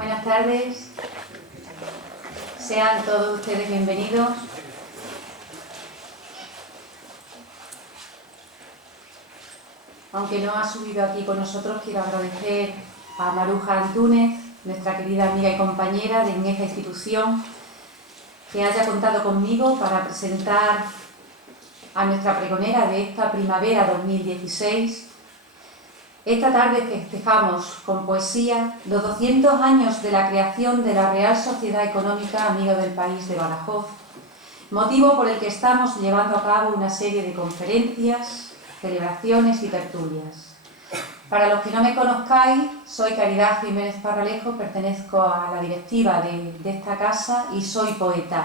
Buenas tardes, sean todos ustedes bienvenidos. Aunque no ha subido aquí con nosotros, quiero agradecer a Maruja Antúnez, nuestra querida amiga y compañera en esta institución, que haya contado conmigo para presentar a nuestra pregonera de esta primavera 2016. Esta tarde festejamos con poesía los 200 años de la creación de la Real Sociedad Económica Amiga del País de Badajoz, motivo por el que estamos llevando a cabo una serie de conferencias, celebraciones y tertulias. Para los que no me conozcáis, soy Caridad Jiménez Parralejo, pertenezco a la directiva de esta casa y soy poeta.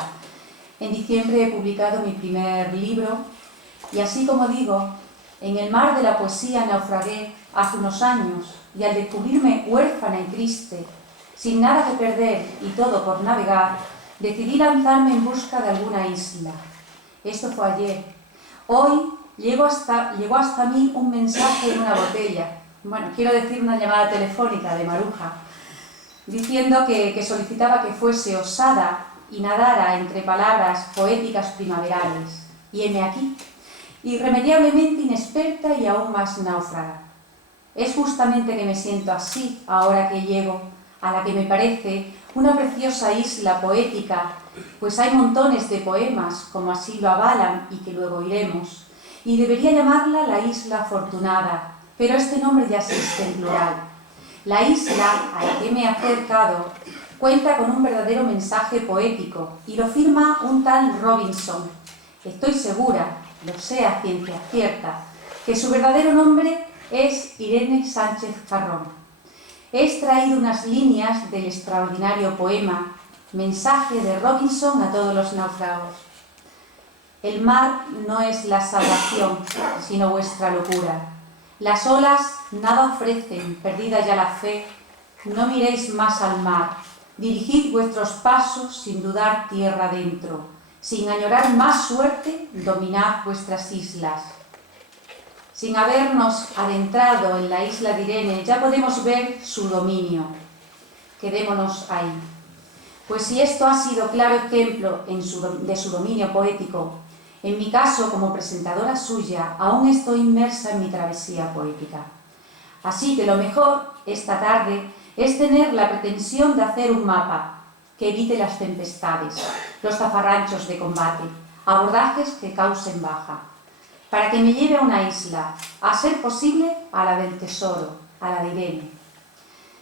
En diciembre he publicado mi primer libro y, así como digo, en el mar de la poesía naufragué hace unos años y al descubrirme huérfana y triste, sin nada que perder y todo por navegar, decidí lanzarme en busca de alguna isla. Esto fue ayer. Hoy llegó hasta mí un mensaje en una botella. Bueno, quiero decir una llamada telefónica de Maruja, diciendo que solicitaba que fuese osada y nadara entre palabras poéticas primaverales. Y heme aquí, irremediablemente inexperta y aún más náufraga. Es justamente que me siento así ahora que llego a la que me parece una preciosa isla poética, pues hay montones de poemas, como así lo avalan y que luego iremos, y debería llamarla la Isla Afortunada, pero este nombre ya existe en plural. La isla a la que me he acercado cuenta con un verdadero mensaje poético y lo firma un tal Robinson. Estoy segura, lo sé a ciencia cierta, que su verdadero nombre es Irene Sánchez Carrón. He extraído unas líneas del extraordinario poema Mensaje de Robinson a todos los náufragos. El mar no es la salvación, sino vuestra locura. Las olas nada ofrecen, perdida ya la fe. No miréis más al mar. Dirigid vuestros pasos sin dudar tierra adentro. Sin añorar más suerte, dominad vuestras islas. Sin habernos adentrado en la isla de Irene, ya podemos ver su dominio. Quedémonos ahí. Pues si esto ha sido claro ejemplo de su dominio poético, en mi caso, como presentadora suya, aún estoy inmersa en mi travesía poética. Así que lo mejor, esta tarde, es tener la pretensión de hacer un mapa que evite las tempestades, los zafarranchos de combate, abordajes que causen baja, para que me lleve a una isla, a ser posible a la del tesoro, a la de Irene.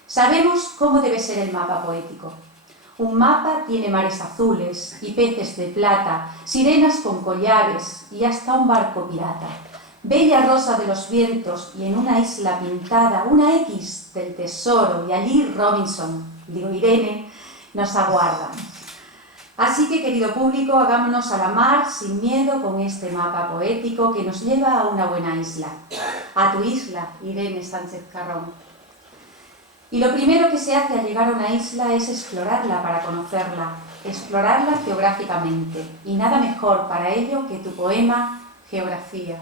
Sabemos cómo debe ser el mapa poético. Un mapa tiene mares azules y peces de plata, sirenas con collares y hasta un barco pirata. Bella rosa de los vientos y en una isla pintada, una X del tesoro y allí Irene, nos aguardan. Así que, querido público, hagámonos a la mar sin miedo con este mapa poético que nos lleva a una buena isla. A tu isla, Irene Sánchez Carrón. Y lo primero que se hace al llegar a una isla es explorarla para conocerla, explorarla geográficamente. Y nada mejor para ello que tu poema Geografía.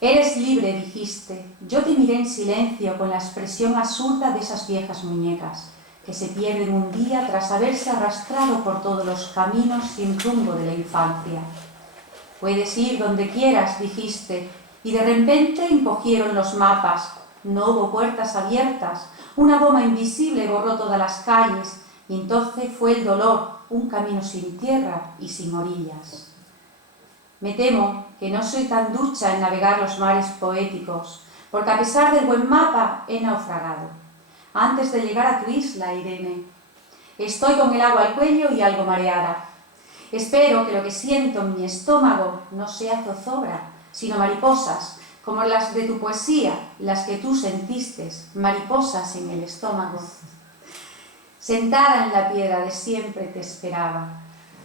Eres libre, dijiste. Yo te miré en silencio con la expresión absurda de esas viejas muñecas que se pierden un día tras haberse arrastrado por todos los caminos sin rumbo de la infancia. Puedes ir donde quieras, dijiste, y de repente encogieron los mapas. No hubo puertas abiertas, una goma invisible borró todas las calles, y entonces fue el dolor, un camino sin tierra y sin orillas. Me temo que no soy tan ducha en navegar los mares poéticos, porque a pesar del buen mapa he naufragado. Antes de llegar a tu isla, Irene, estoy con el agua al cuello y algo mareada. Espero que lo que siento en mi estómago no sea zozobra, sino mariposas, como las de tu poesía, las que tú sentiste, mariposas en el estómago. Sentada en la piedra de siempre te esperaba.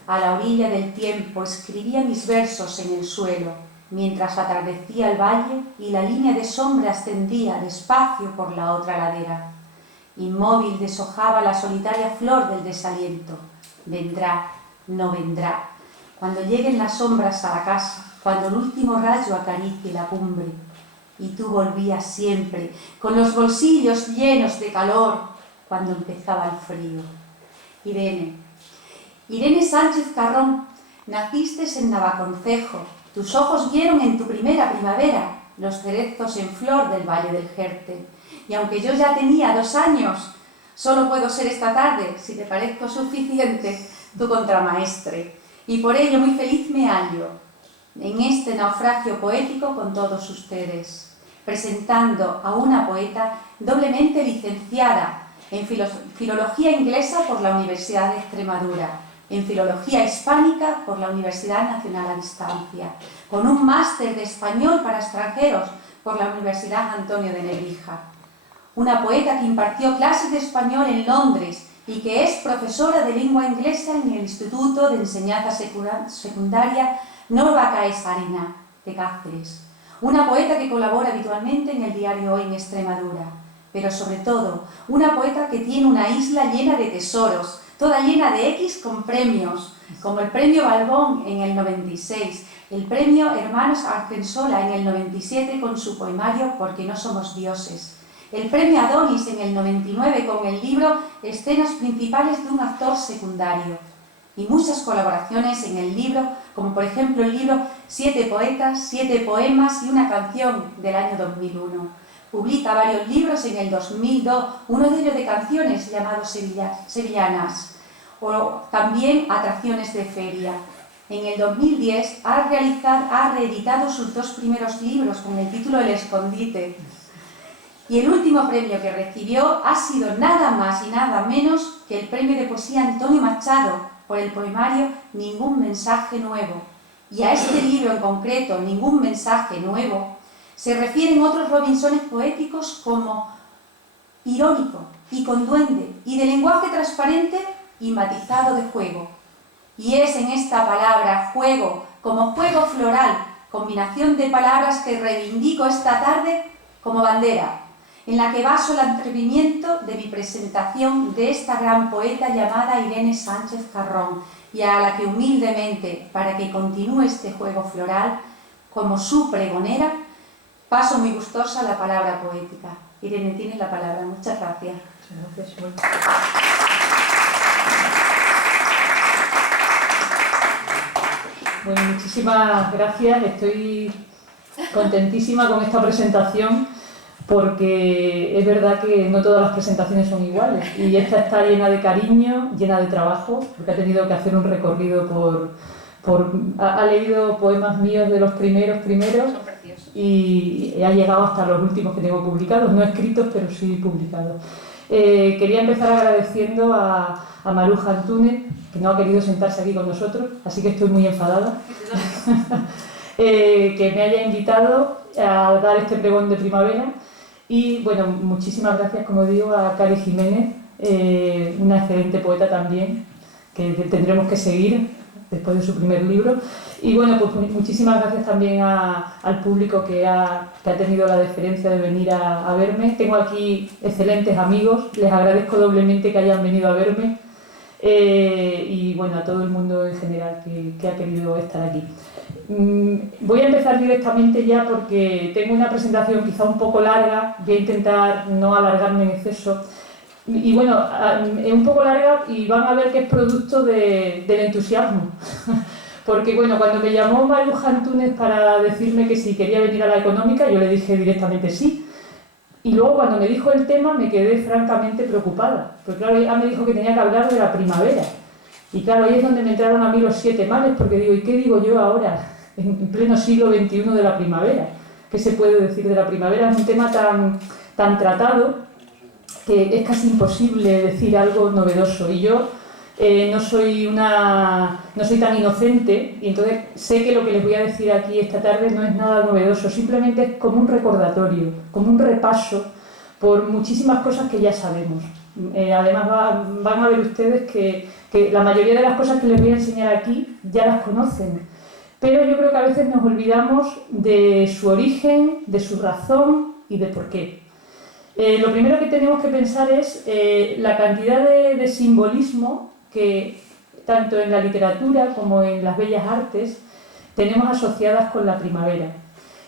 A la orilla del tiempo escribía mis versos en el suelo, mientras atardecía el valle y la línea de sombra ascendía despacio por la otra ladera. Inmóvil deshojaba la solitaria flor del desaliento. Vendrá, no vendrá, cuando lleguen las sombras a la casa, cuando el último rayo acaricie la cumbre. Y tú volvías siempre, con los bolsillos llenos de calor, cuando empezaba el frío. Irene. Irene Sánchez Carrón, naciste en Navaconcejo. Tus ojos vieron en tu primera primavera los cerezos en flor del Valle del Jerte. Y aunque yo ya tenía 2 años, solo puedo ser esta tarde, si te parezco suficiente, tu contramaestre. Y por ello muy feliz me hallo en este naufragio poético con todos ustedes, presentando a una poeta doblemente licenciada en Filología Inglesa por la Universidad de Extremadura, en Filología Hispánica por la Universidad Nacional a Distancia, con un máster de Español para extranjeros por la Universidad Antonio de Nebrija. Una poeta que impartió clases de español en Londres y que es profesora de lengua inglesa en el Instituto de Enseñanza Secundaria Nova Caesarina de Cáceres. Una poeta que colabora habitualmente en el diario Hoy en Extremadura, pero sobre todo una poeta que tiene una isla llena de tesoros, toda llena de X con premios, como el premio Balbón en el 96, el premio Hermanos Argensola en el 97 con su poemario Porque no somos dioses, el premio Adonis en el 99 con el libro Escenas principales de un actor secundario, y muchas colaboraciones en el libro, como por ejemplo el libro 7 poetas, 7 poemas y una canción del año 2001. Publica varios libros en el 2002, uno de ellos de canciones llamado Sevillanas, o también Atracciones de Feria. En el 2010 ha reeditado sus 2 primeros libros con el título El Escondite. Y el último premio que recibió ha sido nada más y nada menos que el premio de poesía Antonio Machado por el poemario Ningún mensaje nuevo. Y a este libro en concreto, Ningún mensaje nuevo, se refieren otros Robinsones poéticos como irónico y con duende y de lenguaje transparente y matizado de juego. Y es en esta palabra juego, como juego floral, combinación de palabras que reivindico esta tarde como bandera, en la que baso el atrevimiento de mi presentación de esta gran poeta llamada Irene Sánchez Carrón, y a la que humildemente, para que continúe este juego floral, como su pregonera, paso muy gustosa la palabra poética. Irene, tienes la palabra. Muchas gracias. Muchas gracias. Bueno, muchísimas gracias. Estoy contentísima con esta presentación porque es verdad que no todas las presentaciones son iguales y esta está llena de cariño, llena de trabajo, porque ha tenido que hacer un recorrido ha leído poemas míos de los primeros y ha llegado hasta los últimos que tengo publicados, no escritos pero sí publicados. Quería empezar agradeciendo a Maruja Antúnez, que no ha querido sentarse aquí con nosotros, así que estoy muy enfadada, que me haya invitado a dar este pregón de primavera. Y bueno, muchísimas gracias, como digo, a Cari Jiménez, una excelente poeta también, que tendremos que seguir después de su primer libro. Y bueno, pues muchísimas gracias también al público que ha tenido la deferencia de venir a verme. Tengo aquí excelentes amigos, les agradezco doblemente que hayan venido a verme. Y bueno, a todo el mundo en general que ha querido estar aquí. Voy a empezar directamente ya porque tengo una presentación quizá un poco larga, voy a intentar no alargarme en exceso. Y bueno, es un poco larga y van a ver que es producto del entusiasmo. Porque bueno, cuando me llamó Maruja Antúnez para decirme que si quería venir a la Económica, yo le dije directamente sí. Y luego cuando me dijo el tema me quedé francamente preocupada, porque claro, ella me dijo que tenía que hablar de la primavera. Y claro, ahí es donde me entraron a mí los 7 males, porque digo, ¿y qué digo yo ahora, en pleno siglo XXI de la primavera? ¿Qué se puede decir de la primavera? Es un tema tan tratado que es casi imposible decir algo novedoso. Y yo no soy tan inocente, y entonces sé que lo que les voy a decir aquí esta tarde no es nada novedoso, simplemente es como un recordatorio, como un repaso por muchísimas cosas que ya sabemos. Además van a ver ustedes que la mayoría de las cosas que les voy a enseñar aquí ya las conocen, pero yo creo que a veces nos olvidamos de su origen, de su razón y de por qué. Lo primero que tenemos que pensar es la cantidad de simbolismo que tanto en la literatura como en las bellas artes tenemos asociadas con la primavera.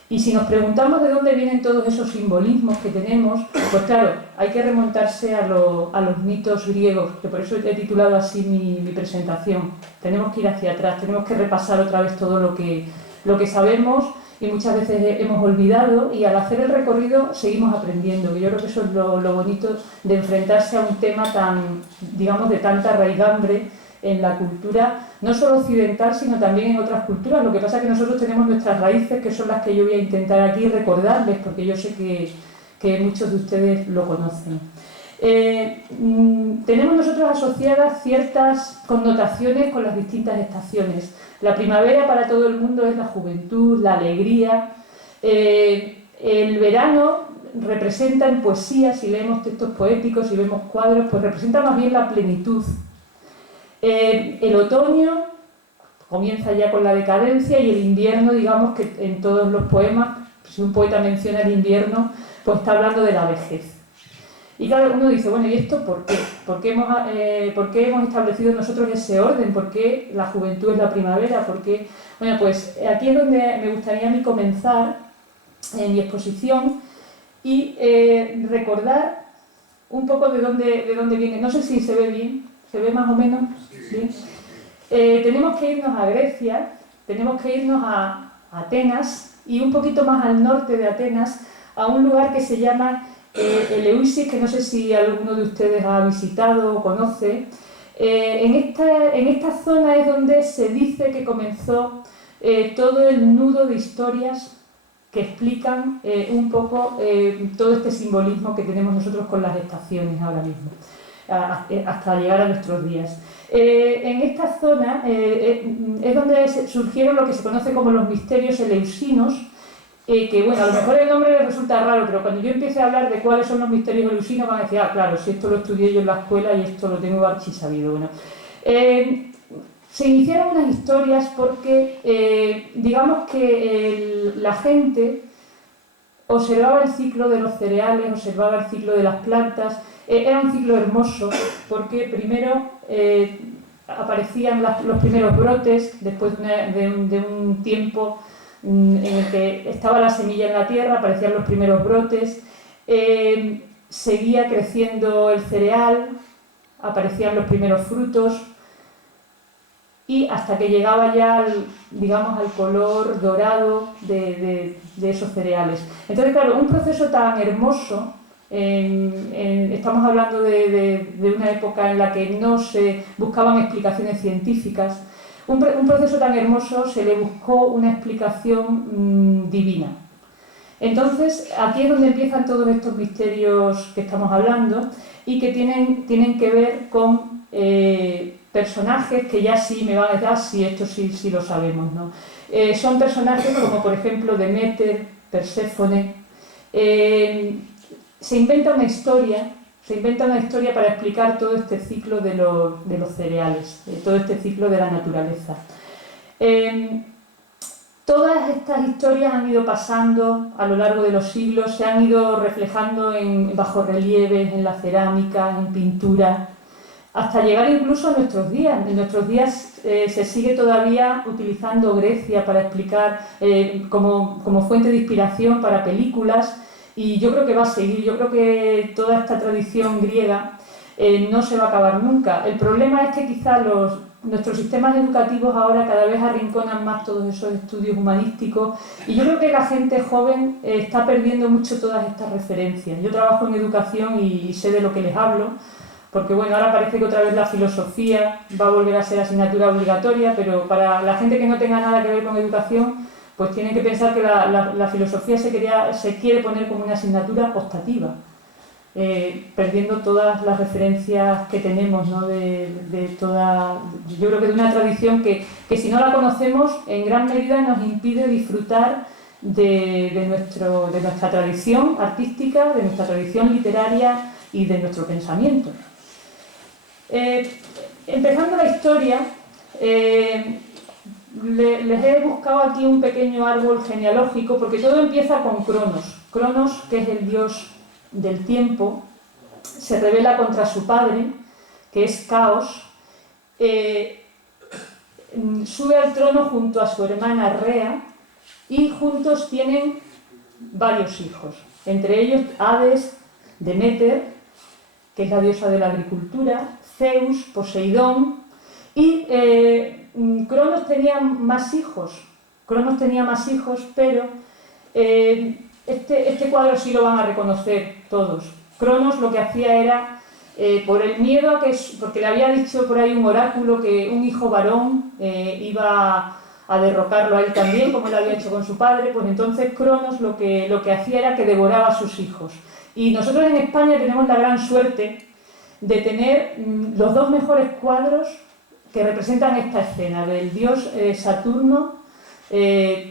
Y si nos preguntamos de dónde vienen todos esos simbolismos que tenemos, pues claro, hay que remontarse a los mitos griegos, que por eso he titulado así mi presentación. Tenemos que ir hacia atrás, tenemos que repasar otra vez todo lo que sabemos y muchas veces hemos olvidado, y al hacer el recorrido seguimos aprendiendo. Yo creo que eso es lo bonito de enfrentarse a un tema tan, digamos, de tanta raigambre en la cultura, no solo occidental, sino también en otras culturas. Lo que pasa es que nosotros tenemos nuestras raíces, que son las que yo voy a intentar aquí recordarles, porque yo sé que muchos de ustedes lo conocen. Tenemos nosotros asociadas ciertas connotaciones con las distintas estaciones. La primavera para todo el mundo es la juventud, la alegría. El verano representa en poesía, si leemos textos poéticos, si vemos cuadros, pues representa más bien la plenitud. El otoño comienza ya con la decadencia, y el invierno, digamos que en todos los poemas, si un poeta menciona el invierno, pues está hablando de la vejez. Y claro, uno dice, bueno, ¿y esto por qué? ¿Por qué hemos establecido nosotros ese orden? ¿Por qué la juventud es la primavera? ¿Por qué? Bueno, pues aquí es donde me gustaría a mí comenzar en mi exposición y recordar un poco de dónde viene. No sé si se ve bien, ¿se ve más o menos? ¿Bien? Tenemos que irnos a Grecia, tenemos que irnos a Atenas, y un poquito más al norte de Atenas, a un lugar que se llama Eleusis, que no sé si alguno de ustedes ha visitado o conoce. En esta zona es donde se dice que comenzó todo el nudo de historias que explican un poco todo este simbolismo que tenemos nosotros con las estaciones ahora mismo, hasta llegar a nuestros días. En esta zona es donde surgieron lo que se conoce como los misterios eleusinos, que bueno, a lo mejor el nombre les resulta raro, pero cuando yo empiece a hablar de cuáles son los misterios eleusinos van a decir, ah, claro, si esto lo estudié yo en la escuela y esto lo tengo archisabido. Bueno, se iniciaron unas historias porque digamos que la gente observaba el ciclo de los cereales, observaba el ciclo de las plantas. Era un ciclo hermoso porque primero aparecían los primeros brotes, después de un tiempo en el que estaba la semilla en la tierra, aparecían los primeros brotes, seguía creciendo el cereal, aparecían los primeros frutos, y hasta que llegaba ya digamos, al color dorado de esos cereales. Entonces, claro, un proceso tan hermoso, estamos hablando de una época en la que no se buscaban explicaciones científicas, un proceso tan hermoso se le buscó una explicación divina. Entonces, aquí es donde empiezan todos estos misterios que estamos hablando y que tienen que ver con personajes que ya sí me van a decir, ah, sí, esto sí lo sabemos, ¿no? Son personajes como, por ejemplo, Deméter, Perséfone. Se inventa una historia para explicar todo este ciclo de los cereales, todo este ciclo de la naturaleza. Todas estas historias han ido pasando a lo largo de los siglos, se han ido reflejando en bajorrelieves, en la cerámica, en pintura, hasta llegar incluso a nuestros días. En nuestros días se sigue todavía utilizando Grecia para explicar como fuente de inspiración para películas, y yo creo que va a seguir. Yo creo que toda esta tradición griega no se va a acabar nunca. El problema es que quizás nuestros sistemas educativos ahora cada vez arrinconan más todos esos estudios humanísticos, y yo creo que la gente joven está perdiendo mucho todas estas referencias. Yo trabajo en educación y sé de lo que les hablo, porque bueno, ahora parece que otra vez la filosofía va a volver a ser asignatura obligatoria, pero para la gente que no tenga nada que ver con educación, pues tienen que pensar que la filosofía se quiere poner como una asignatura optativa, perdiendo todas las referencias que tenemos, ¿no? Yo creo que de una tradición que si no la conocemos, en gran medida nos impide disfrutar de nuestra tradición artística, de nuestra tradición literaria y de nuestro pensamiento. Empezando la historia, les he buscado aquí un pequeño árbol genealógico, porque todo empieza con Cronos. Cronos, que es el dios del tiempo, se rebela contra su padre, que es Caos, sube al trono junto a su hermana Rea, y juntos tienen varios hijos, entre ellos Hades, Deméter, que es la diosa de la agricultura, Zeus, Poseidón, y Cronos tenía más hijos, pero este cuadro sí lo van a reconocer todos. Cronos lo que hacía era, por el miedo a que, porque le había dicho por ahí un oráculo que un hijo varón iba a derrocarlo a él también, como él había hecho con su padre, pues entonces Cronos lo que hacía era que devoraba a sus hijos. Y nosotros en España tenemos la gran suerte de tener los dos mejores cuadros que representan esta escena, del dios Saturno,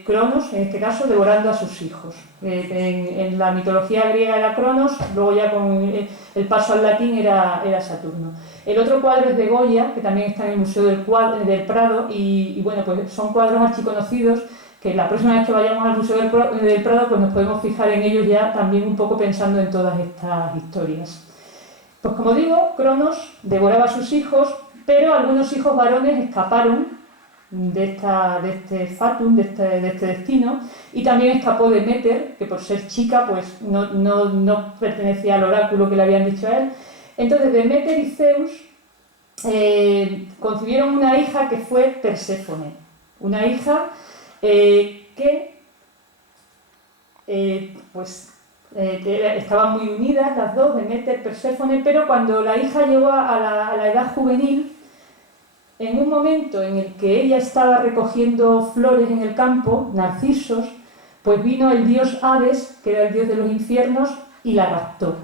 Cronos, en este caso, devorando a sus hijos. En la mitología griega era Cronos, luego ya con el paso al latín era Saturno. El otro cuadro es de Goya, que también está en el Museo del Prado, y bueno, pues son cuadros archiconocidos que la próxima vez que vayamos al Museo del Prado pues nos podemos fijar en ellos ya también un poco pensando en todas estas historias. Pues como digo, Cronos devoraba a sus hijos, pero algunos hijos varones escaparon de este fatum, de este destino, y también escapó Deméter, que por ser chica pues no pertenecía al oráculo que le habían dicho a él. Entonces Deméter y Zeus concibieron una hija que fue Perséfone, una hija que estaban muy unidas las dos, Deméter, Perséfone, pero cuando la hija llegó a la edad juvenil, en un momento en el que ella estaba recogiendo flores en el campo, narcisos, pues vino el dios Hades, que era el dios de los infiernos, y la raptó.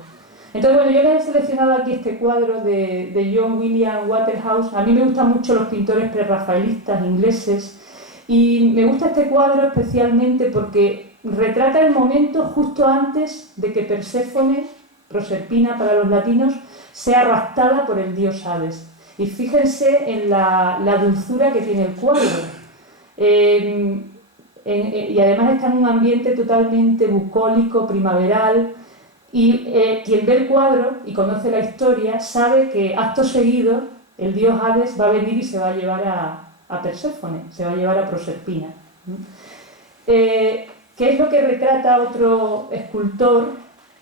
Entonces, bueno, yo les he seleccionado aquí este cuadro de John William Waterhouse. A mí me gustan mucho los pintores prerrafaelistas ingleses, y me gusta este cuadro especialmente porque retrata el momento justo antes de que Perséfone, Proserpina para los latinos, sea raptada por el dios Hades. Y fíjense en la dulzura que tiene el cuadro. Y además está en un ambiente totalmente bucólico, primaveral. Y quien ve el cuadro y conoce la historia sabe que acto seguido el dios Hades va a venir y se va a llevar a Perséfone, se va a llevar a Proserpina. ¿Qué es lo que retrata otro escultor,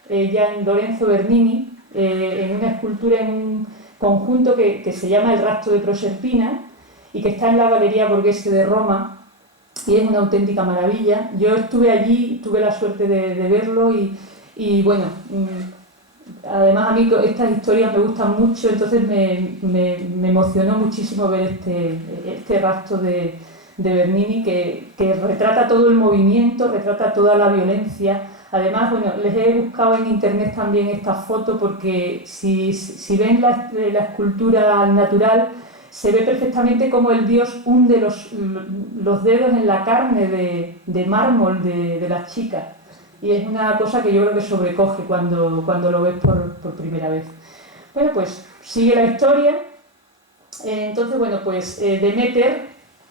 Lorenzo Bernini, en una escultura en un conjunto que se llama El rastro de Proserpina y que está en la Galería Borghese de Roma, y es una auténtica maravilla? Yo estuve allí, tuve la suerte de verlo y bueno, además a mí estas historias me gustan mucho, entonces me emocionó muchísimo ver este rastro de Bernini que retrata todo el movimiento, retrata toda la violencia. Además, bueno, les he buscado en internet también esta foto porque si ven la escultura natural, se ve perfectamente cómo el dios hunde los dedos en la carne de mármol de las chicas. Y es una cosa que yo creo que sobrecoge cuando lo ves por primera vez. Bueno, pues sigue la historia. Entonces, bueno, pues Deméter,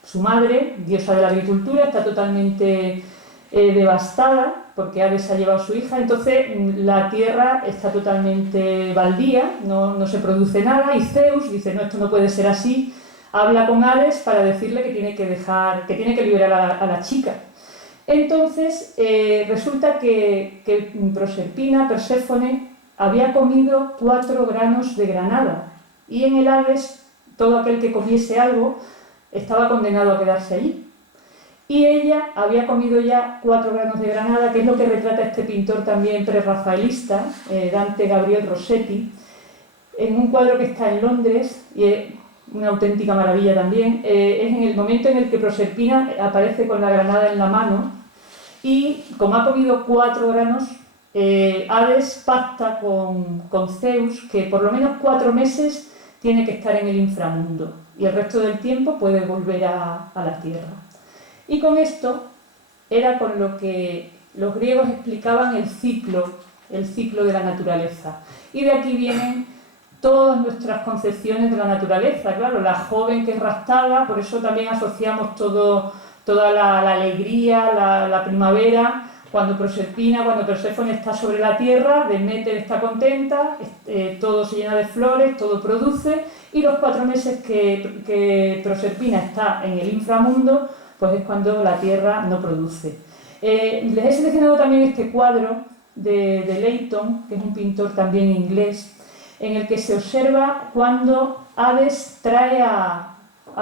su madre, diosa de la agricultura, está totalmente devastada porque Hades ha llevado a su hija, entonces la tierra está totalmente baldía, no se produce nada, y Zeus dice, no, esto no puede ser así, habla con Hades para decirle que tiene que liberar a la chica. Entonces resulta que Proserpina, Perséfone, había comido 4 granos de granada, y en el Hades todo aquel que comiese algo estaba condenado a quedarse allí. Y ella había comido ya 4 granos de granada, que es lo que retrata este pintor también prerrafaelista, Dante Gabriel Rossetti, en un cuadro que está en Londres, y es una auténtica maravilla también. Es en el momento en el que Proserpina aparece con la granada en la mano, y como ha comido 4 granos, Hades pacta con Zeus que por lo menos 4 meses tiene que estar en el inframundo, y el resto del tiempo puede volver a la tierra. Y con esto era con lo que los griegos explicaban el ciclo de la naturaleza. Y de aquí vienen todas nuestras concepciones de la naturaleza. Claro, la joven que es raptada, por eso también asociamos toda la alegría, la primavera, cuando Perséfone está sobre la tierra, Deméter está contenta, todo se llena de flores, todo produce, y los 4 meses que Proserpina está en el inframundo, pues es cuando la tierra no produce. Les he seleccionado también este cuadro de Leighton, que es un pintor también inglés, en el que se observa cuando Hades trae a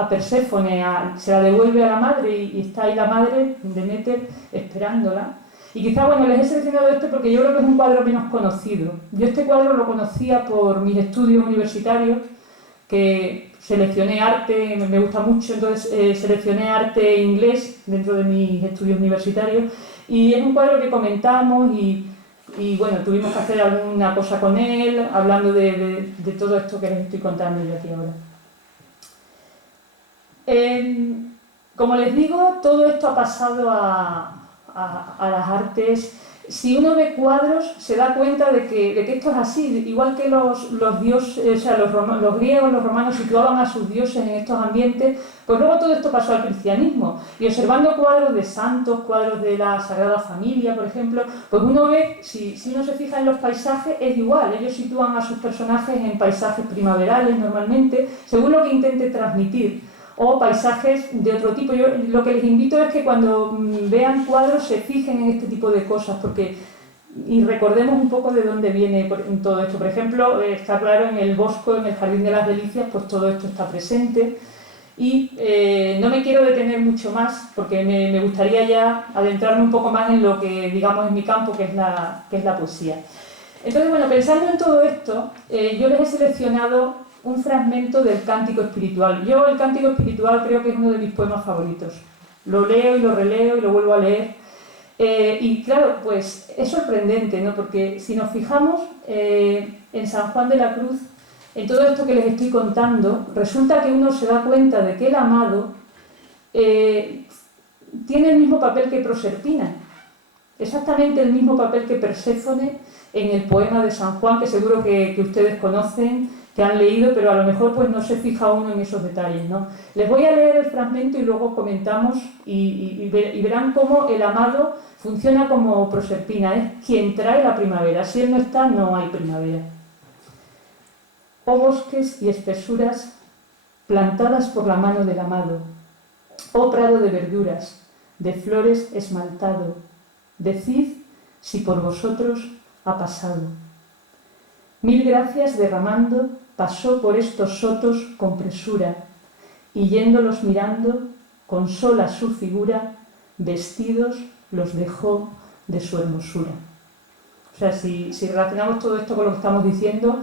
Perséfone, se la devuelve a la madre y está ahí la madre, Deméter, esperándola. Y quizá, bueno, les he seleccionado este porque yo creo que es un cuadro menos conocido. Yo este cuadro lo conocía por mis estudios universitarios, que seleccioné arte, me gusta mucho, entonces seleccioné arte inglés dentro de mis estudios universitarios, y es un cuadro que comentamos y bueno, tuvimos que hacer alguna cosa con él, hablando de todo esto que les estoy contando yo aquí ahora. Como les digo, todo esto ha pasado a las artes. Si uno ve cuadros, se da cuenta de que esto es así, igual que los dioses, o sea, los griegos, los romanos situaban a sus dioses en estos ambientes, pues luego todo esto pasó al cristianismo. Y observando cuadros de santos, cuadros de la Sagrada Familia, por ejemplo, pues uno ve, si uno se fija en los paisajes, es igual, ellos sitúan a sus personajes en paisajes primaverales normalmente, según lo que intente transmitir, o paisajes de otro tipo. Yo lo que les invito es que cuando vean cuadros se fijen en este tipo de cosas, y recordemos un poco de dónde viene todo esto. Por ejemplo, está claro en el Bosco, en el Jardín de las Delicias, pues todo esto está presente. Y no me quiero detener mucho más, porque me gustaría ya adentrarme un poco más en lo que, digamos, es mi campo, que es la poesía. Entonces, bueno, pensando en todo esto, yo les he seleccionado un fragmento del Cántico Espiritual. Yo el Cántico Espiritual creo que es uno de mis poemas favoritos. Lo leo y lo releo y lo vuelvo a leer. Y claro, pues es sorprendente, ¿no? Porque si nos fijamos en San Juan de la Cruz, en todo esto que les estoy contando, resulta que uno se da cuenta de que el amado tiene el mismo papel que Proserpina, exactamente el mismo papel que Perséfone en el poema de San Juan, que seguro que ustedes conocen, que han leído, pero a lo mejor pues no se fija uno en esos detalles, ¿no? Les voy a leer el fragmento y luego comentamos y verán cómo el amado funciona como Proserpina, es quien trae la primavera. Si él no está, no hay primavera. Oh bosques y espesuras plantadas por la mano del amado, oh prado de verduras, de flores esmaltado, decid si por vosotros ha pasado. Mil gracias derramando, pasó por estos sotos con presura, y yéndolos mirando, con sola su figura, vestidos los dejó de su hermosura. O sea, si relacionamos todo esto con lo que estamos diciendo,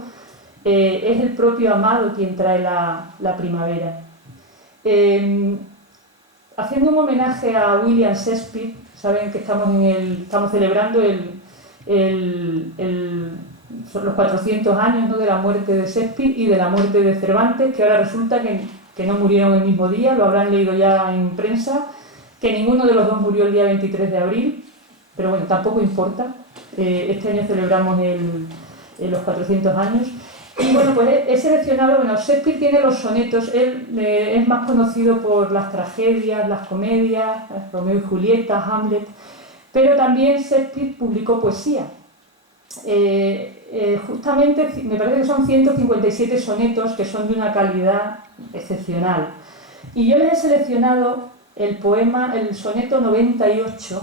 es el propio amado quien trae la primavera. Haciendo un homenaje a William Shakespeare, saben que estamos celebrando los 400 años, ¿no?, de la muerte de Shakespeare y de la muerte de Cervantes, que ahora resulta que no murieron el mismo día, lo habrán leído ya en prensa, que ninguno de los dos murió el día 23 de abril, pero bueno, tampoco importa. Este año celebramos los 400 años. Y bueno, pues he seleccionado, bueno, Shakespeare tiene los sonetos, él es más conocido por las tragedias, las comedias, Romeo y Julieta, Hamlet, pero también Shakespeare publicó poesía. Justamente me parece que son 157 sonetos que son de una calidad excepcional. Y yo les he seleccionado el soneto 98,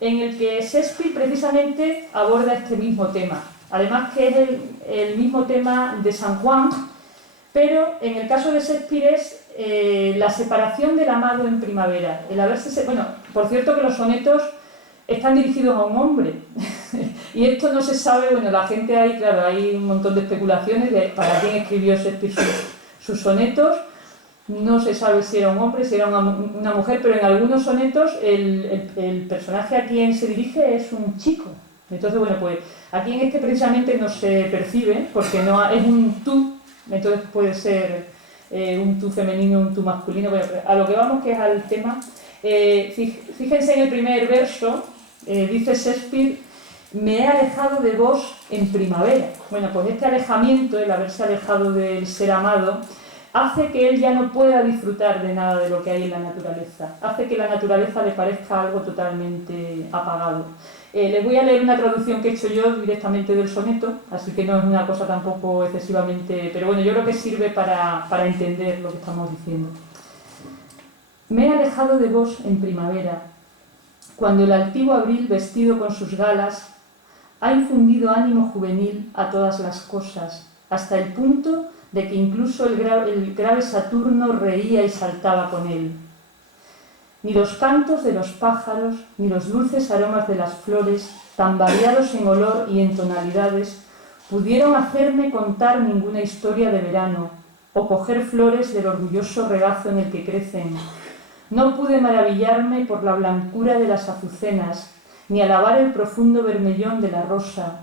en el que Shakespeare precisamente aborda este mismo tema. Además que es el mismo tema de San Juan, pero en el caso de Shakespeare es la separación del amado en primavera. Bueno, por cierto que los sonetos están dirigidos a un hombre. Y esto no se sabe, bueno, la gente hay un montón de especulaciones de para quién escribió Shakespeare sus sonetos. No se sabe si era un hombre, si era una mujer, pero en algunos sonetos el personaje a quien se dirige es un chico. Entonces, bueno, pues aquí en este precisamente no se percibe, porque no es un tú, entonces puede ser un tú femenino, un tú masculino. Bueno, a lo que vamos, que es al tema. Fíjense en el primer verso, dice Shakespeare: me he alejado de vos en primavera. Bueno, pues este alejamiento, el haberse alejado del ser amado, hace que él ya no pueda disfrutar de nada de lo que hay en la naturaleza. Hace que la naturaleza le parezca algo totalmente apagado. Les voy a leer una traducción que he hecho yo directamente del soneto, así que no es una cosa tampoco excesivamente... Pero bueno, yo creo que sirve para entender lo que estamos diciendo. Me he alejado de vos en primavera, cuando el altivo abril, vestido con sus galas, ha infundido ánimo juvenil a todas las cosas, hasta el punto de que incluso el grave Saturno reía y saltaba con él. Ni los cantos de los pájaros, ni los dulces aromas de las flores, tan variados en olor y en tonalidades, pudieron hacerme contar ninguna historia de verano, o coger flores del orgulloso regazo en el que crecen. No pude maravillarme por la blancura de las azucenas, ni alabar el profundo bermellón de la rosa.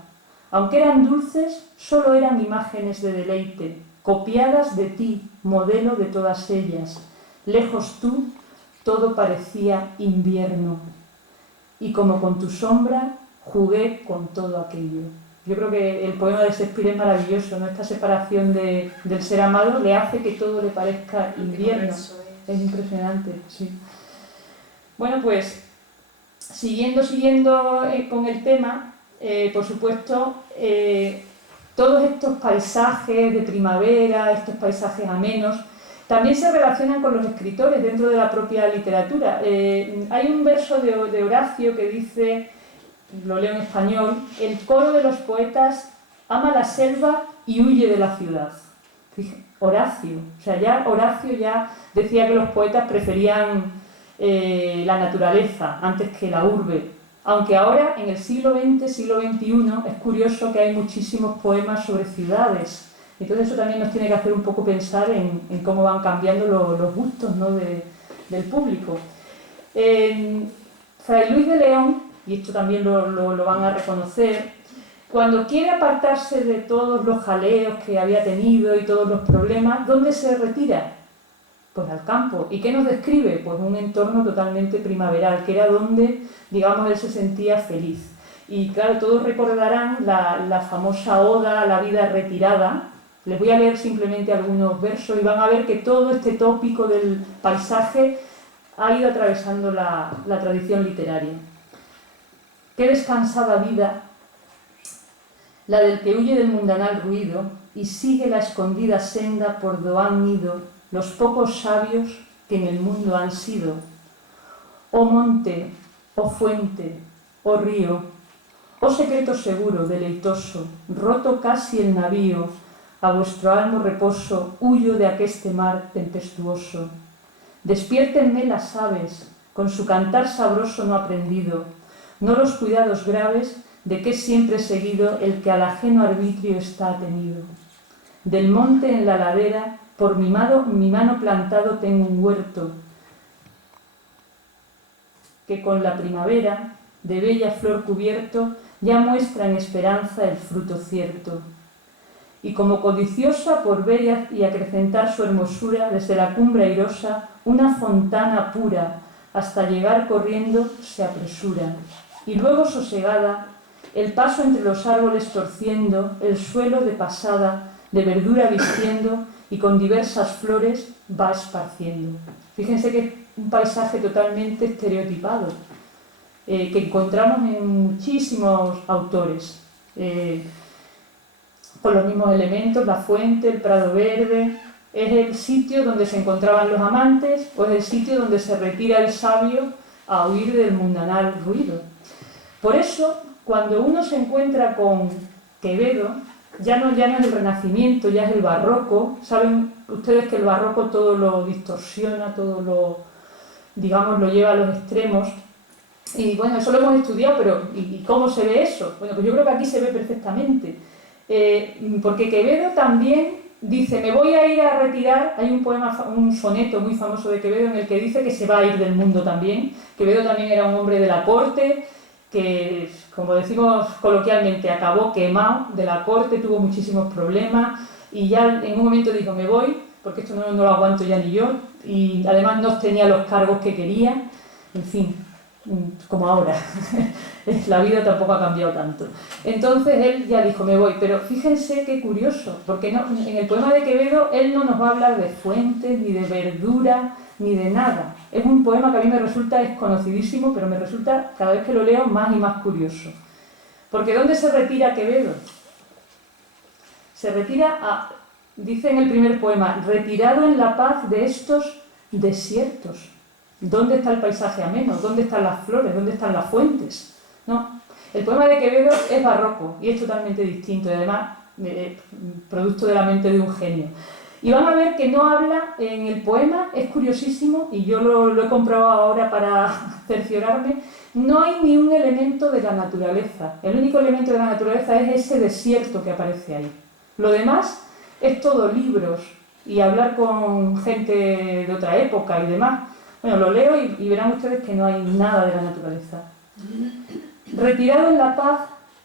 Aunque eran dulces, solo eran imágenes de deleite, copiadas de ti, modelo de todas ellas. Lejos tú, todo parecía invierno. Y como con tu sombra, jugué con todo aquello. Yo creo que el poema de Shakespeare es maravilloso, ¿no? Esta separación del ser amado le hace que todo le parezca invierno. Es impresionante, sí. Bueno, pues, siguiendo con el tema, por supuesto, todos estos paisajes de primavera, estos paisajes amenos, también se relacionan con los escritores dentro de la propia literatura. Hay un verso de Horacio que dice, lo leo en español: el coro de los poetas ama la selva y huye de la ciudad. Fíjate, Horacio, o sea, ya Horacio ya decía que los poetas preferían la naturaleza antes que la urbe. Aunque ahora, en el siglo XX, siglo XXI, es curioso que hay muchísimos poemas sobre ciudades. Entonces eso también nos tiene que hacer un poco pensar en cómo van cambiando los gustos, ¿no?, del público. Fray Luis de León, y esto también lo van a reconocer, cuando quiere apartarse de todos los jaleos que había tenido y todos los problemas, ¿dónde se retira? Pues al campo. ¿Y qué nos describe? Pues un entorno totalmente primaveral, que era donde, digamos, él se sentía feliz. Y claro, todos recordarán la famosa oda a la vida retirada. Les voy a leer simplemente algunos versos y van a ver que todo este tópico del paisaje ha ido atravesando la tradición literaria. Qué descansada vida la del que huye del mundanal ruido y sigue la escondida senda por do han ido los pocos sabios que en el mundo han sido. Oh monte, oh fuente, oh río, oh secreto seguro, deleitoso, roto casi el navío, a vuestro almo reposo huyo de aqueste mar tempestuoso. Despiértenme las aves, con su cantar sabroso no aprendido, no los cuidados graves de que siempre seguido el que al ajeno arbitrio está atenido. Del monte en la ladera, por mi mano plantado tengo un huerto, que con la primavera, de bella flor cubierto, ya muestra en esperanza el fruto cierto. Y como codiciosa por ver y acrecentar su hermosura, desde la cumbre airosa, una fontana pura, hasta llegar corriendo, se apresura. Y luego sosegada, el paso entre los árboles torciendo, el suelo de pasada, de verdura vistiendo, y con diversas flores va esparciendo. Fíjense que es un paisaje totalmente estereotipado, que encontramos en muchísimos autores, con los mismos elementos: la fuente, el prado verde. Es el sitio donde se encontraban los amantes, o es el sitio donde se retira el sabio a huir del mundanal ruido. Por eso, cuando uno se encuentra con Quevedo, ya no es el Renacimiento, ya es el Barroco. Saben ustedes que el Barroco todo lo distorsiona, todo lo, digamos, lo lleva a los extremos. Y bueno, eso lo hemos estudiado, pero ¿y cómo se ve eso? Bueno, pues yo creo que aquí se ve perfectamente. Porque Quevedo también dice: me voy a ir a retirar. Hay un poema, un soneto muy famoso de Quevedo en el que dice que se va a ir del mundo también. Quevedo también era un hombre de la corte, que, como decimos coloquialmente, acabó quemado de la corte, tuvo muchísimos problemas y ya en un momento dijo: me voy, porque esto no lo aguanto ya ni yo, y además no tenía los cargos que quería. En fin, como ahora. La vida tampoco ha cambiado tanto. Entonces él ya dijo: me voy. Pero fíjense qué curioso, porque en el poema de Quevedo él no nos va a hablar de fuentes, ni de verdura, ni de nada. Es un poema que a mí me resulta desconocidísimo, pero me resulta, cada vez que lo leo, más y más curioso. Porque ¿dónde se retira Quevedo? Se retira dice en el primer poema: retirado en la paz de estos desiertos. ¿Dónde está el paisaje ameno? ¿Dónde están las flores? ¿Dónde están las fuentes? No. El poema de Quevedo es barroco y es totalmente distinto, y además producto de la mente de un genio. Y van a ver que no habla en el poema, es curiosísimo, y yo lo he comprobado ahora para cerciorarme, no hay ni un elemento de la naturaleza. El único elemento de la naturaleza es ese desierto que aparece ahí. Lo demás es todo libros y hablar con gente de otra época y demás. Bueno, lo leo y verán ustedes que no hay nada de la naturaleza. Retirado en la paz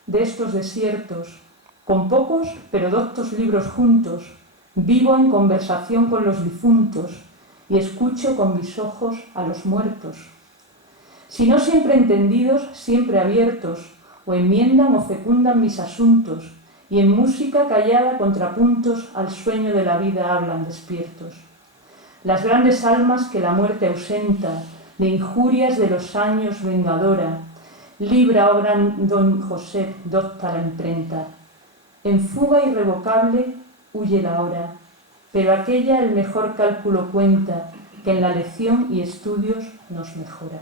de estos desiertos, con pocos pero doctos libros juntos, vivo en conversación con los difuntos y escucho con mis ojos a los muertos. Si no siempre entendidos, siempre abiertos, o enmiendan o fecundan mis asuntos, y en música callada contrapuntos al sueño de la vida hablan despiertos. Las grandes almas que la muerte ausenta, de injurias de los años vengadora, libra, oh gran don José, docta la imprenta. En fuga irrevocable huye la hora, pero aquella el mejor cálculo cuenta, que en la lección y estudios nos mejora.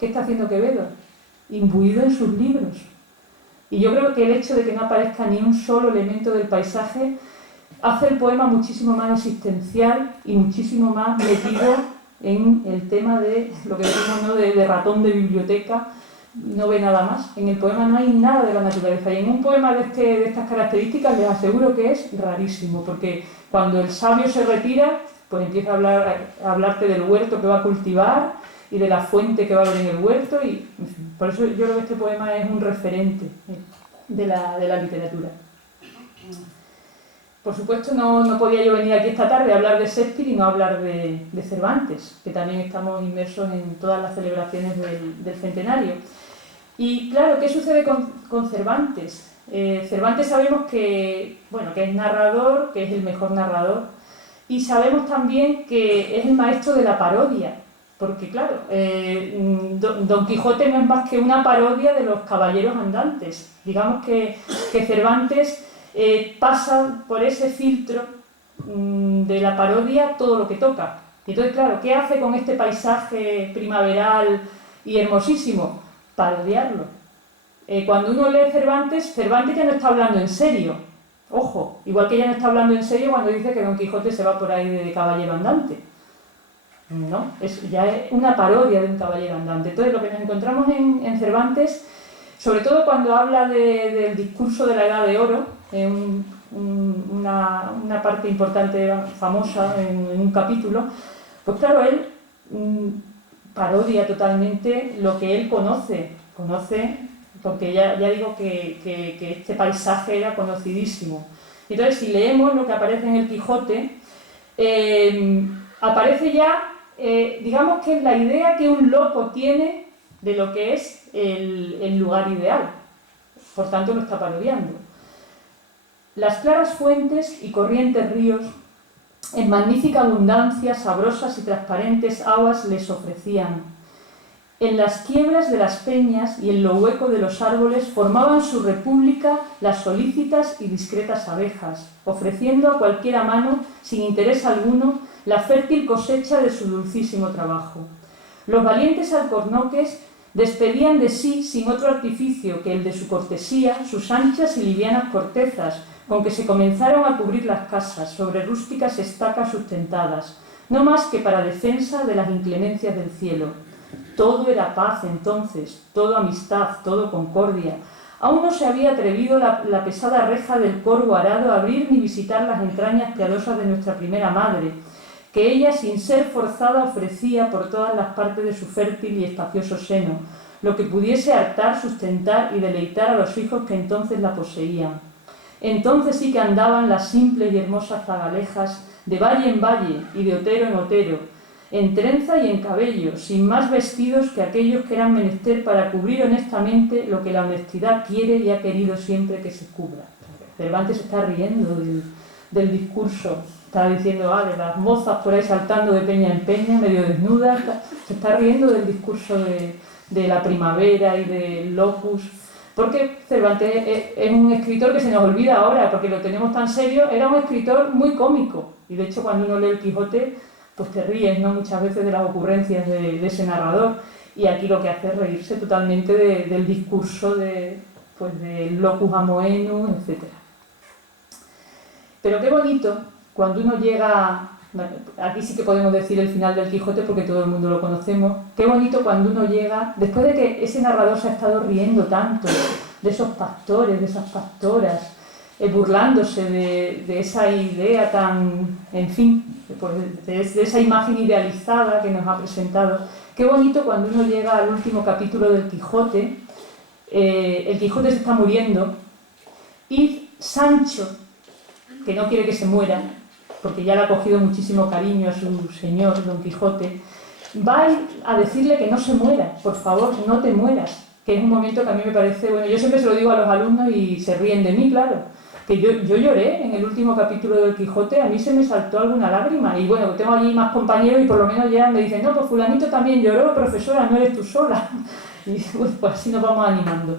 ¿Qué está haciendo Quevedo? Imbuido en sus libros. Y yo creo que el hecho de que no aparezca ni un solo elemento del paisaje hace el poema muchísimo más existencial y muchísimo más metido en el tema de lo que decimos, ¿no?, de ratón de biblioteca. No ve nada más. En el poema no hay nada de la naturaleza. Y en un poema de estas características les aseguro que es rarísimo, porque cuando el sabio se retira, pues empieza a hablarte del huerto que va a cultivar y de la fuente que va a haber en el huerto. Y en fin, por eso yo creo que este poema es un referente de la literatura. Por supuesto, no podía yo venir aquí esta tarde a hablar de Shakespeare y no hablar de Cervantes, que también estamos inmersos en todas las celebraciones del centenario. Y claro, ¿qué sucede con Cervantes? Cervantes sabemos que es narrador, que es el mejor narrador, y sabemos también que es el maestro de la parodia, porque claro, Don Quijote no es más que una parodia de los caballeros andantes. Digamos que Cervantes pasa por ese filtro de la parodia todo lo que toca. Y entonces, claro, ¿qué hace con este paisaje primaveral y hermosísimo? Parodiarlo. Cuando uno lee Cervantes ya no está hablando en serio. Ojo, igual que ya no está hablando en serio cuando dice que Don Quijote se va por ahí de caballero andante. No, ya es una parodia de un caballero andante. Entonces, lo que nos encontramos en Cervantes, sobre todo cuando habla del discurso de la Edad de Oro, una parte importante, famosa, en un capítulo, pues claro, él parodia totalmente lo que él conoce, porque ya digo que este paisaje era conocidísimo. Entonces, si leemos lo que aparece en el Quijote, aparece ya, digamos que es la idea que un loco tiene de lo que es el lugar ideal. Por tanto, lo está parodiando. Las claras fuentes y corrientes ríos, en magnífica abundancia, sabrosas y transparentes aguas les ofrecían. En las quiebras de las peñas y en lo hueco de los árboles formaban su república las solícitas y discretas abejas, ofreciendo a cualquiera mano, sin interés alguno, la fértil cosecha de su dulcísimo trabajo. Los valientes alcornoques despedían de sí, sin otro artificio que el de su cortesía, sus anchas y livianas cortezas, con que se comenzaron a cubrir las casas sobre rústicas estacas sustentadas, no más que para defensa de las inclemencias del cielo. Todo era paz entonces, todo amistad, todo concordia. Aún no se había atrevido la pesada reja del corvo arado a abrir ni visitar las entrañas piadosas de nuestra primera madre, que ella, sin ser forzada, ofrecía por todas las partes de su fértil y espacioso seno, lo que pudiese hartar, sustentar y deleitar a los hijos que entonces la poseían. Entonces sí que andaban las simples y hermosas zagalejas de valle en valle y de otero en otero, en trenza y en cabello, sin más vestidos que aquellos que eran menester para cubrir honestamente lo que la honestidad quiere y ha querido siempre que se cubra. Cervantes está riendo del discurso, está diciendo, de las mozas por ahí saltando de peña en peña, medio desnudas, se está riendo del discurso de la primavera y del locus. Porque Cervantes es un escritor que se nos olvida ahora, porque lo tenemos tan serio. Era un escritor muy cómico, y de hecho cuando uno lee el Quijote, pues te ríes, ¿no?, muchas veces de las ocurrencias de ese narrador, y aquí lo que hace es reírse totalmente del discurso pues del locus amoenus, etc. Pero qué bonito cuando uno llega, aquí sí que podemos decir el final del Quijote porque todo el mundo lo conocemos, qué bonito cuando uno llega, después de que ese narrador se ha estado riendo tanto de esos pastores, de esas pastoras, burlándose de esa idea tan, en fin, pues de esa imagen idealizada que nos ha presentado. Qué bonito cuando uno llega al último capítulo del Quijote, el Quijote se está muriendo y Sancho, que no quiere que se muera, porque ya le ha cogido muchísimo cariño a su señor, Don Quijote, va a decirle que no se muera, por favor, no te mueras, que es un momento que a mí me parece, bueno, yo siempre se lo digo a los alumnos y se ríen de mí, claro, que yo lloré en el último capítulo del Quijote, a mí se me saltó alguna lágrima, y bueno, tengo allí más compañeros y por lo menos ya me dicen, no, pues fulanito también lloró, profesora, no eres tú sola, y pues así nos vamos animando.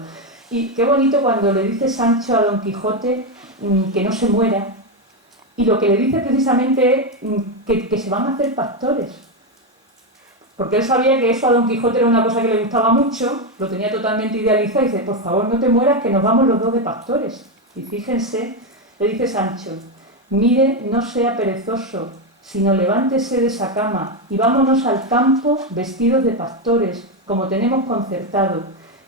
Y qué bonito cuando le dice Sancho a Don Quijote que no se muera, y lo que le dice precisamente es que se van a hacer pastores, porque él sabía que eso a Don Quijote era una cosa que le gustaba mucho, lo tenía totalmente idealizado, y dice, por favor no te mueras que nos vamos los dos de pastores. Y fíjense, le dice Sancho, mire, no sea perezoso, sino levántese de esa cama y vámonos al campo vestidos de pastores, como tenemos concertado.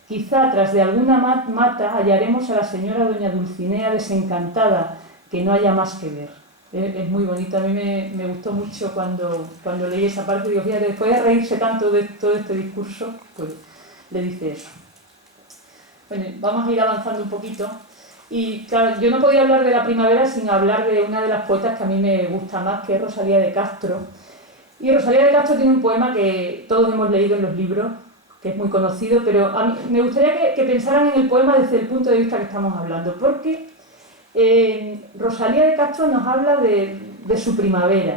Quizá tras de alguna mata hallaremos a la señora doña Dulcinea desencantada, que no haya más que ver. Es muy bonito, a mí me gustó mucho cuando leí esa parte, digo, fíjate, después de reírse tanto de todo este discurso, pues le dice eso. Bueno, vamos a ir avanzando un poquito. Y claro, yo no podía hablar de la primavera sin hablar de una de las poetas que a mí me gusta más, que es Rosalía de Castro. Y Rosalía de Castro tiene un poema que todos hemos leído en los libros, que es muy conocido, pero a mí me gustaría que pensaran en el poema desde el punto de vista que estamos hablando, porque Rosalía de Castro nos habla de su primavera.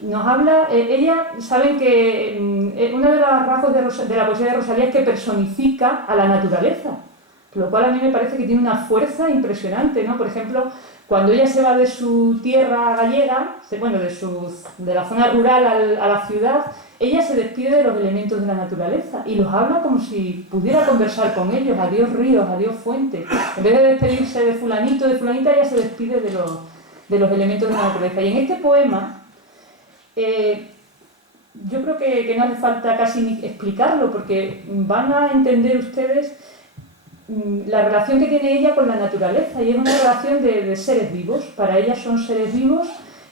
Nos habla, ella, saben que uno de los rasgos de la poesía de Rosalía es que personifica a la naturaleza, lo cual a mí me parece que tiene una fuerza impresionante, ¿no? Por ejemplo, cuando ella se va de su tierra gallega, bueno, de la zona rural a la ciudad, ella se despide de los elementos de la naturaleza y los habla como si pudiera conversar con ellos, adiós ríos, adiós fuentes. En vez de despedirse de fulanito, de fulanita, ella se despide de los elementos de la naturaleza. Y en este poema, yo creo que no hace falta casi ni explicarlo, porque van a entender ustedes la relación que tiene ella con la naturaleza, y es una relación de seres vivos. Para ella son seres vivos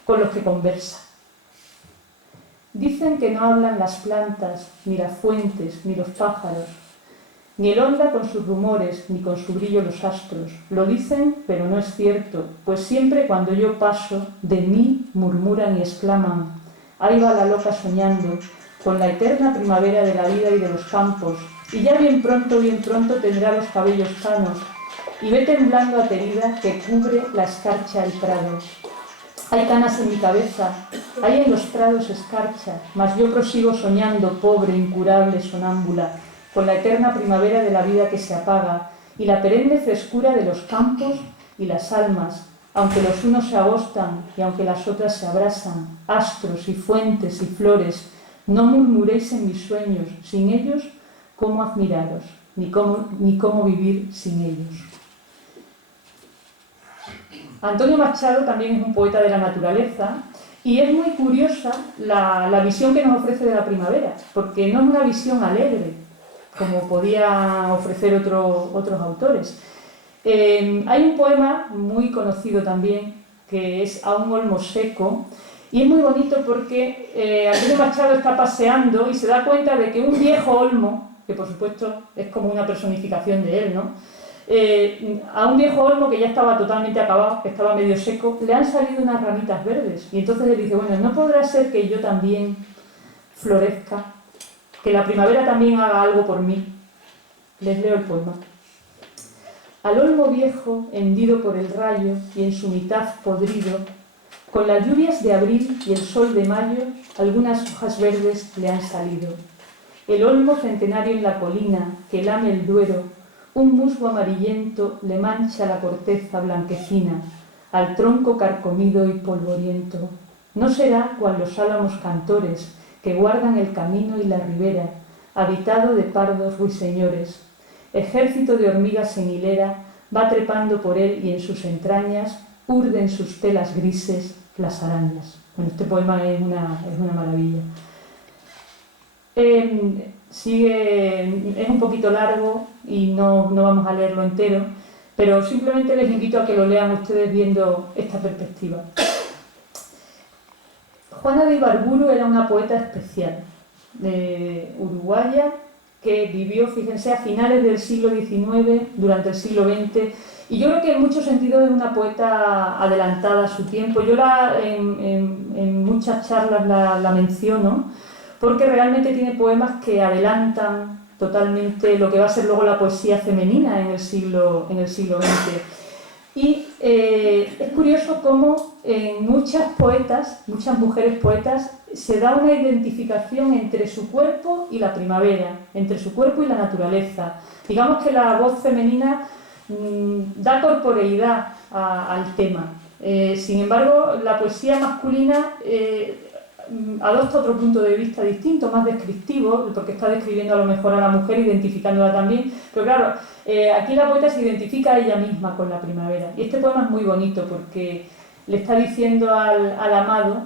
con los que conversa. Dicen que no hablan las plantas, ni las fuentes, ni los pájaros, ni el onda con sus rumores, ni con su brillo los astros. Lo dicen, pero no es cierto, pues siempre cuando yo paso, de mí murmuran y exclaman, ahí va la loca soñando, con la eterna primavera de la vida y de los campos, y ya bien pronto tendrá los cabellos canos, y ve temblando aterida que cubre la escarcha el prado. Hay canas en mi cabeza, hay en los prados escarcha, mas yo prosigo soñando, pobre, incurable, sonámbula, con la eterna primavera de la vida que se apaga, y la perenne frescura de los campos y las almas, aunque los unos se agostan y aunque las otras se abrasan, astros y fuentes y flores, no murmuréis en mis sueños, sin ellos, ¿cómo admiraros? Ni cómo vivir sin ellos. Antonio Machado también es un poeta de la naturaleza y es muy curiosa la visión que nos ofrece de la primavera, porque no es una visión alegre, como podían ofrecer otros autores. Hay un poema muy conocido también, que es A un olmo seco, y es muy bonito porque Antonio Machado está paseando y se da cuenta de que un viejo olmo, que por supuesto es como una personificación de él, ¿no? A un viejo olmo que ya estaba totalmente acabado, que estaba medio seco, le han salido unas ramitas verdes. Y entonces él dice, bueno, ¿no podrá ser que yo también florezca? Que la primavera también haga algo por mí. Les leo el poema. Al olmo viejo, hendido por el rayo y en su mitad podrido, con las lluvias de abril y el sol de mayo, algunas hojas verdes le han salido. El olmo centenario en la colina, que lame el Duero, un musgo amarillento le mancha la corteza blanquecina, al tronco carcomido y polvoriento. No será cual los álamos cantores que guardan el camino y la ribera, habitado de pardos ruiseñores. Ejército de hormigas en hilera va trepando por él y en sus entrañas urden sus telas grises las arañas. Bueno, este poema es una maravilla. Es un poquito largo y no vamos a leerlo entero, pero simplemente les invito a que lo lean ustedes viendo esta perspectiva. Juana de Ibarburu era una poeta especial, uruguaya, que vivió, fíjense, a finales del siglo XIX, durante el siglo XX, y yo creo que en muchos sentidos es una poeta adelantada a su tiempo. Yo en muchas charlas la menciono, porque realmente tiene poemas que adelantan totalmente lo que va a ser luego la poesía femenina en el siglo XX. Y es curioso cómo en muchas poetas, muchas mujeres poetas, se da una identificación entre su cuerpo y la primavera, entre su cuerpo y la naturaleza. Digamos que la voz femenina da corporeidad al tema. Sin embargo, la poesía masculina adopta otro punto de vista distinto, más descriptivo, porque está describiendo a lo mejor a la mujer, identificándola también, pero claro, aquí la poeta se identifica a ella misma con la primavera, y este poema es muy bonito porque le está diciendo al amado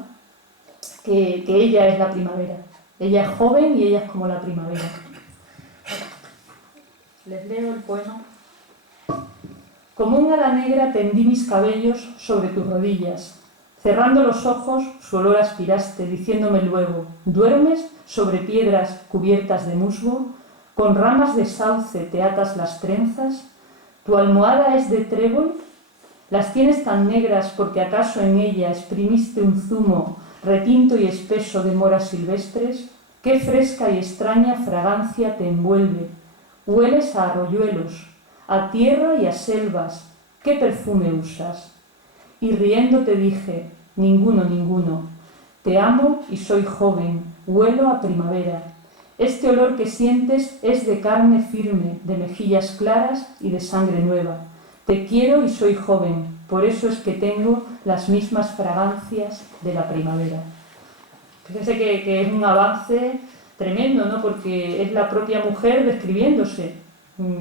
que ella es la primavera, ella es joven y ella es como la primavera. Les leo el poema. Como un ala negra tendí mis cabellos sobre tus rodillas. Cerrando los ojos, su olor aspiraste, diciéndome luego, ¿duermes sobre piedras cubiertas de musgo? ¿Con ramas de sauce te atas las trenzas? ¿Tu almohada es de trébol? ¿Las tienes tan negras porque acaso en ella exprimiste un zumo retinto y espeso de moras silvestres? ¿Qué fresca y extraña fragancia te envuelve? Hueles a arroyuelos, a tierra y a selvas. ¿Qué perfume usas? Y riendo te dije, ninguno, ninguno. Te amo y soy joven, huelo a primavera. Este olor que sientes es de carne firme, de mejillas claras y de sangre nueva. Te quiero y soy joven, por eso es que tengo las mismas fragancias de la primavera. Fíjense que es un avance tremendo, ¿no? Porque es la propia mujer describiéndose.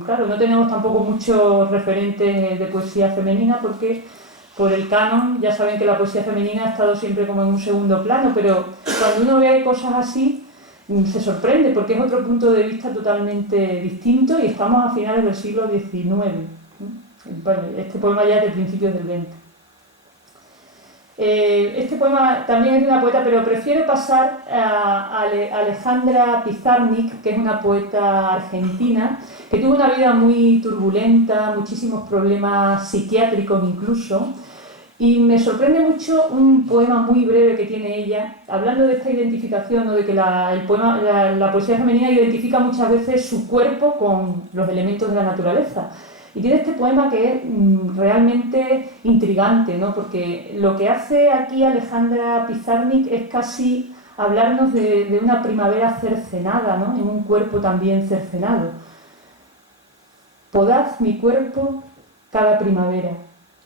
Claro, no tenemos tampoco muchos referentes de poesía femenina porque por el canon ya saben que la poesía femenina ha estado siempre como en un segundo plano, pero cuando uno ve cosas así se sorprende porque es otro punto de vista totalmente distinto y estamos a finales del siglo XIX. Bueno, este poema ya es de principios del XX. Este poema también es de una poeta, pero prefiero pasar a Alejandra Pizarnik, que es una poeta argentina, que tuvo una vida muy turbulenta, muchísimos problemas psiquiátricos incluso, y me sorprende mucho un poema muy breve que tiene ella, hablando de esta identificación, ¿no? De que la poesía femenina identifica muchas veces su cuerpo con los elementos de la naturaleza. Y tiene este poema que es realmente intrigante, ¿no? Porque lo que hace aquí Alejandra Pizarnik es casi hablarnos de una primavera cercenada, ¿no? En un cuerpo también cercenado. Podad mi cuerpo cada primavera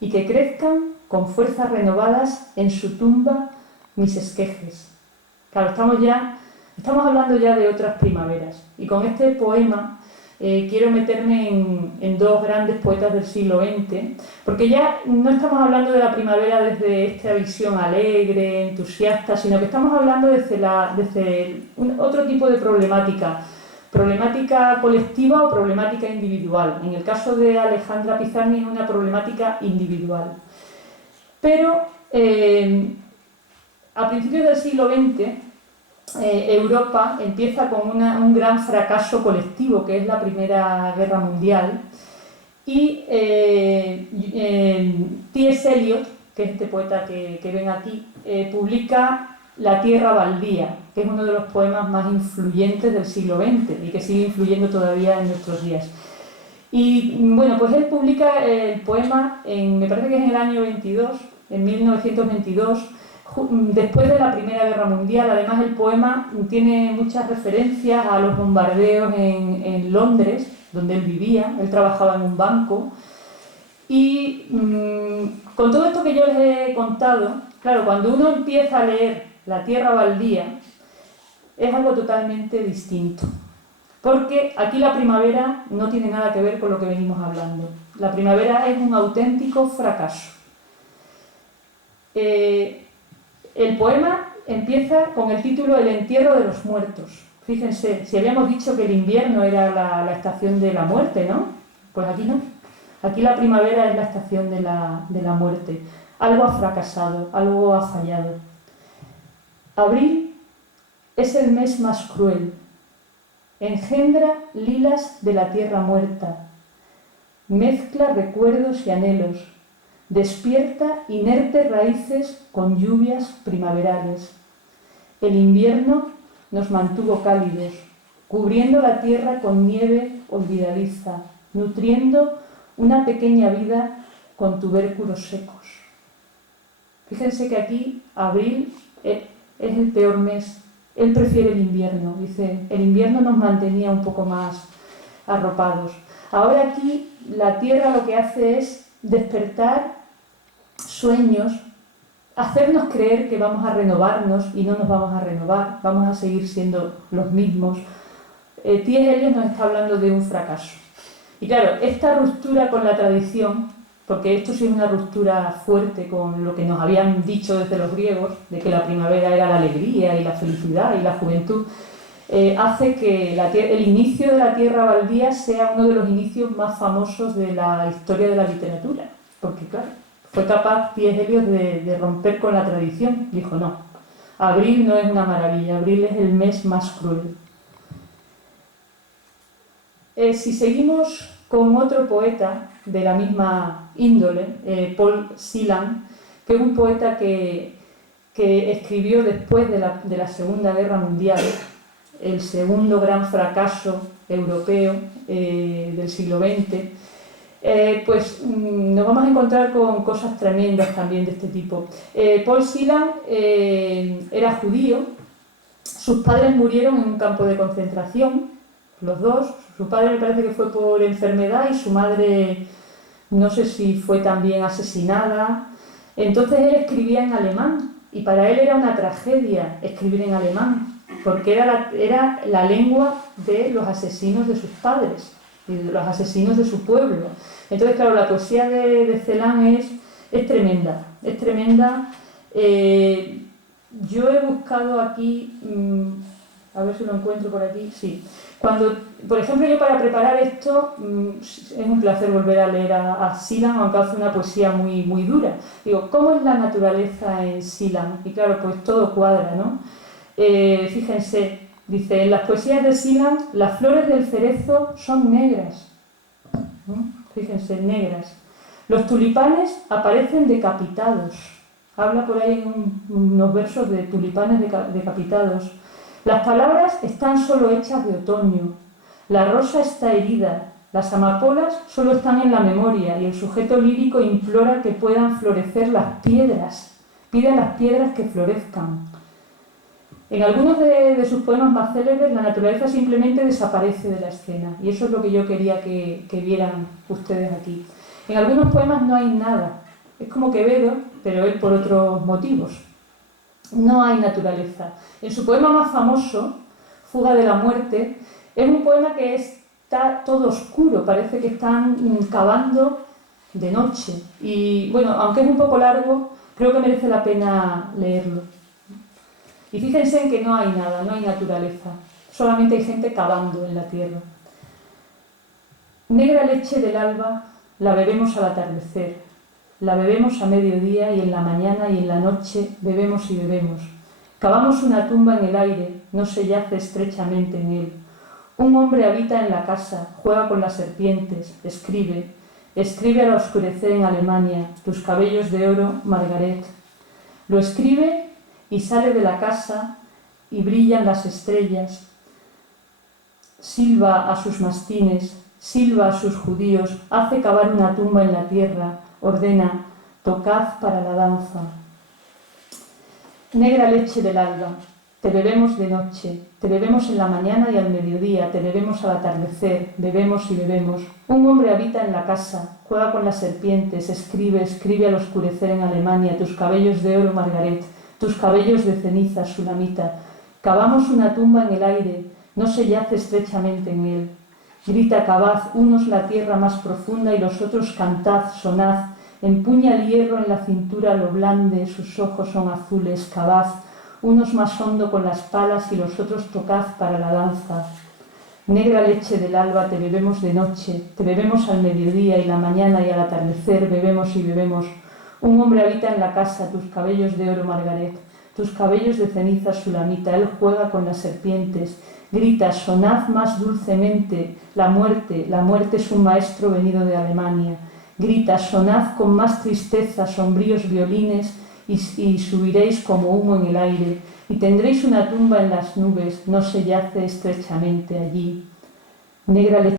y que crezcan con fuerzas renovadas en su tumba mis esquejes. Claro, estamos hablando ya de otras primaveras y con este poema quiero meterme en dos grandes poetas del siglo XX, porque ya no estamos hablando de la primavera desde esta visión alegre, entusiasta, sino que estamos hablando desde otro tipo de problemática colectiva o problemática individual. En el caso de Alejandra Pizarnik es una problemática individual. Pero a principios del siglo XX Europa empieza con un gran fracaso colectivo, que es la Primera Guerra Mundial, y T.S. Eliot, que es este poeta que ven aquí, publica La tierra baldía, que es uno de los poemas más influyentes del siglo XX y que sigue influyendo todavía en nuestros días. Y bueno, pues él publica el poema, me parece que es en el año 22, en 1922, después de la Primera Guerra Mundial. Además el poema tiene muchas referencias a los bombardeos en Londres, donde él vivía, él trabajaba en un banco, Y con todo esto que yo les he contado, claro, cuando uno empieza a leer La tierra baldía, es algo totalmente distinto. Porque aquí la primavera no tiene nada que ver con lo que venimos hablando. La primavera es un auténtico fracaso. El poema empieza con el título El entierro de los muertos. Fíjense, si habíamos dicho que el invierno era la estación de la muerte, ¿no? Pues aquí no. Aquí la primavera es la estación de la muerte. Algo ha fracasado, algo ha fallado. Abril es el mes más cruel. Engendra lilas de la tierra muerta. Mezcla recuerdos y anhelos. Despierta inertes raíces con lluvias primaverales. El invierno nos mantuvo cálidos, cubriendo la tierra con nieve olvidadiza, nutriendo una pequeña vida con tubérculos secos. Fíjense que aquí abril es el peor mes. Él prefiere el invierno. Dice, el invierno nos mantenía un poco más arropados. Ahora aquí la tierra lo que hace es despertar sueños, hacernos creer que vamos a renovarnos y no nos vamos a renovar, vamos a seguir siendo los mismos. T.S. Eliot nos está hablando de un fracaso. Y claro, esta ruptura con la tradición, porque esto sí es una ruptura fuerte con lo que nos habían dicho desde los griegos, de que la primavera era la alegría y la felicidad y la juventud, hace que el inicio de la tierra baldía sea uno de los inicios más famosos de la historia de la literatura. Porque claro, fue capaz T.S. Eliot de romper con la tradición. Dijo, no, abril no es una maravilla, abril es el mes más cruel. Si seguimos con otro poeta de la misma índole, Paul Celan, que es un poeta que escribió después de la Segunda Guerra Mundial, el segundo gran fracaso europeo del siglo XX, pues nos vamos a encontrar con cosas tremendas también de este tipo. Paul Celan era judío, sus padres murieron en un campo de concentración, los dos. Su padre me parece que fue por enfermedad y su madre no sé si fue también asesinada. Entonces él escribía en alemán y para él era una tragedia escribir en alemán, porque era la lengua de los asesinos de sus padres, y de los asesinos de su pueblo. Entonces, claro, la poesía de Celan es tremenda, es tremenda. Yo he buscado aquí, a ver si lo encuentro por aquí, sí. Cuando, por ejemplo, yo para preparar esto, es un placer volver a leer a Celan, aunque hace una poesía muy, muy dura. Digo, ¿cómo es la naturaleza en Celan? Y claro, pues todo cuadra, ¿no? Fíjense, dice, en las poesías de Celan, las flores del cerezo son negras. Fíjense, negras. Los tulipanes aparecen decapitados. Habla por ahí en unos versos de tulipanes decapitados. Las palabras están solo hechas de otoño. La rosa está herida. Las amapolas solo están en la memoria y el sujeto lírico implora que puedan florecer las piedras. Pide a las piedras que florezcan. En algunos de sus poemas más célebres, la naturaleza simplemente desaparece de la escena. Y eso es lo que yo quería que vieran ustedes aquí. En algunos poemas no hay nada. Es como Quevedo, pero él por otros motivos. No hay naturaleza. En su poema más famoso, Fuga de la muerte, es un poema que está todo oscuro, parece que están cavando de noche. Y bueno, aunque es un poco largo, creo que merece la pena leerlo. Y fíjense en que no hay nada, no hay naturaleza, solamente hay gente cavando en la tierra. Negra leche del alba la bebemos al atardecer, la bebemos a mediodía y en la mañana y en la noche bebemos y bebemos. Cavamos una tumba en el aire, no se yace estrechamente en él. Un hombre habita en la casa, juega con las serpientes, escribe al oscurecer en Alemania, tus cabellos de oro, Margaret. Lo escribe y sale de la casa y brillan las estrellas. Silba a sus mastines, silba a sus judíos, hace cavar una tumba en la tierra, ordena, tocad para la danza. Negra leche del alba. Te bebemos de noche, te bebemos en la mañana y al mediodía, te bebemos al atardecer, bebemos y bebemos. Un hombre habita en la casa, juega con las serpientes, escribe al oscurecer en Alemania, tus cabellos de oro, Margaret, tus cabellos de ceniza, Sulamita. Cavamos una tumba en el aire, no se yace estrechamente en él. Grita, cavad, unos la tierra más profunda y los otros cantad, sonad. Empuña el hierro en la cintura, lo blande, sus ojos son azules, cavad. Unos más hondo con las palas y los otros tocad para la danza. Negra leche del alba, te bebemos de noche, te bebemos al mediodía y la mañana y al atardecer, bebemos y bebemos. Un hombre habita en la casa, tus cabellos de oro, Margaret, tus cabellos de ceniza, Sulamita, él juega con las serpientes, grita, sonad más dulcemente, la muerte es un maestro venido de Alemania, grita, sonad con más tristeza, sombríos violines, y subiréis como humo en el aire, y tendréis una tumba en las nubes, no se yace estrechamente allí. Negra leche